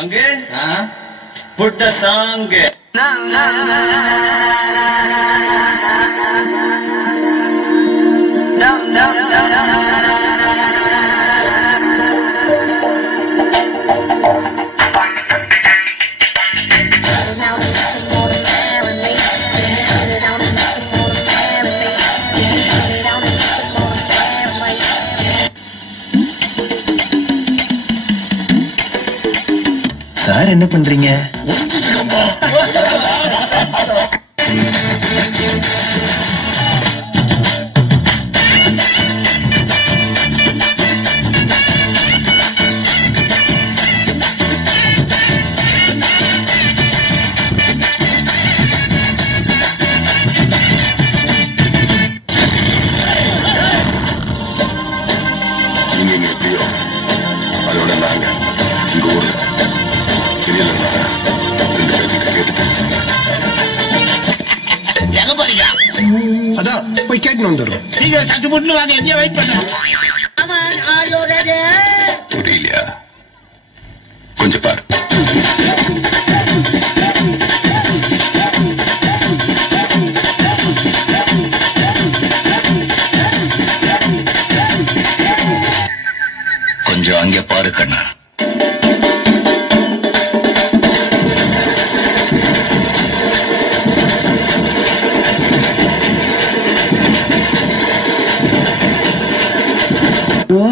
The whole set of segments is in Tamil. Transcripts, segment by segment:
அங்கே புட்ட சாங்க சார் என்ன பண்றீங்க? நீங்க எப்படியோ அதோட நாங்க இங்க ஊர்ல அதான் போய் கேட்டு வந்துடுறோம். நீங்க சட்டு போட்டு வாங்க, எங்கேயா வெயிட் பண்ணுங்க. புரியலையா? கொஞ்சம் பாரு. கொஞ்சம் அங்கே பாரு கண்ணா.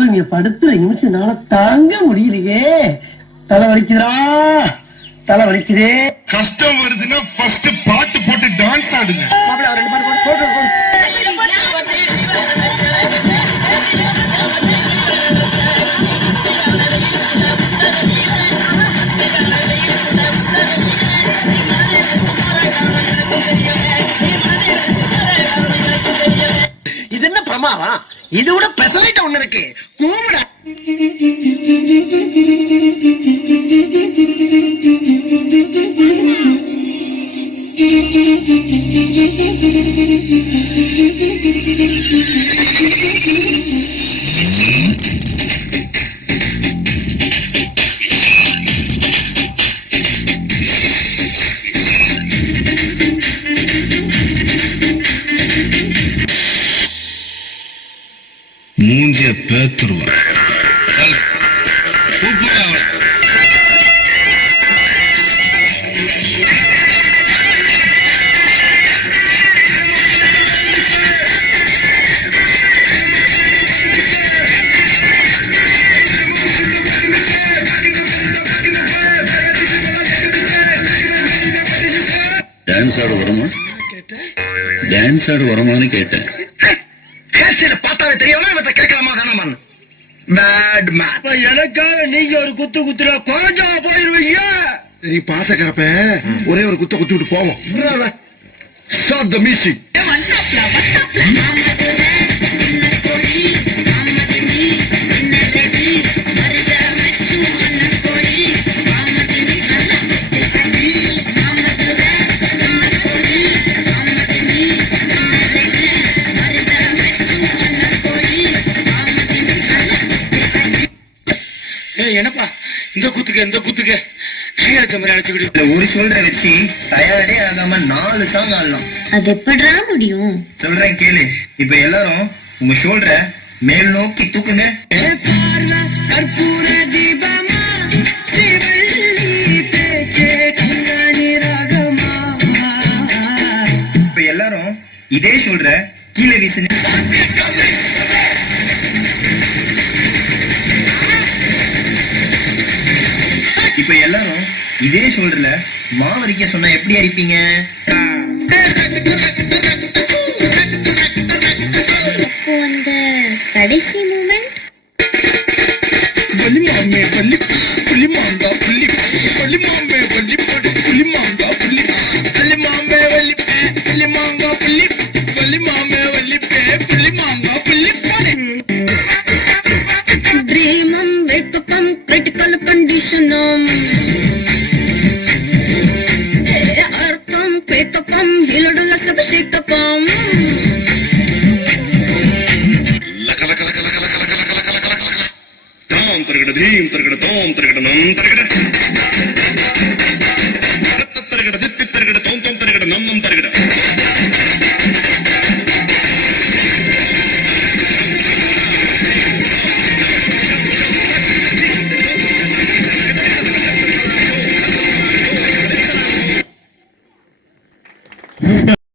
இங்க படுத்துற நிமிஷம்னால தாங்க முடியலையே. தலை வலிக்குதா, தலை வலிக்குதே. கஷ்டம் வருதுன்னா ஃபர்ஸ்ட் பாட்டு போட்டு டான்ஸ் ஆடுங்க. இது என்ன பிரமாதம்? இது விட பெசலைட் ஒண்ணு இருக்கு. கூமுடா. மூஞ்சிய பேத்துருவா. டான்ஸ் ஆட வருமா? டான்ஸ் ஆட வருமானு கேட்டேன். பார்த்தாவே தெரியாம இவற்றை கேட்கலாமா வேணாமான்னு. Bad man. எனக்காக நீங்க ஒரு குத்து குத்துற குறைஞ்சா போயிருவீங்க. சரி பாசக்கரப்ப ஒரே ஒரு குத்த குத்தி விட்டு போவோம். Start the music. என்னப்பா இந்த குத்துக்கு அழைச்சுக்கிட்டு ஒரு ஷோல்டரை வச்சு டயர்டே ஆகாம 4 சாங் ஆடலாம். அது எப்படிடா முடியும்? சொல்றேன் கேளு. இப்ப எல்லாரும் உங்க ஷோல்டரை மேல் நோக்கி தூக்குங்க. இப்ப எல்லாரும் இதே ஷோல்டரை கீழே வீசுங்க. இப்ப எல்லாரும் இதே ஷோல்டர்ல மாவரிக்க சொன்னா எப்படி அரிப்பீங்க? அப்போ அந்த கடைசி மூமெண்ட் வள்ளிமாமே வள்ளி புள்ளிமாங்கா புள்ளி வள்ளிமாமே வள்ளி புள்ளிமாங்கா புள்ளி வள்ளிமாமே வள்ளி புள்ளிமாங்கா புள்ளி வள்ளிமாமே வள்ளி புள்ளிமாங்கா புள்ளி ட்ரீமம் வேக்கப்பம் கிரிட்டிக்கல் கண்டிஷனம் அர்த்தம் கேக்கப்பம் ஹிலடல சப ஷேக்கப்பம் தாம் தரகட தீம் தரகட தாம் தரகட நம் தரகட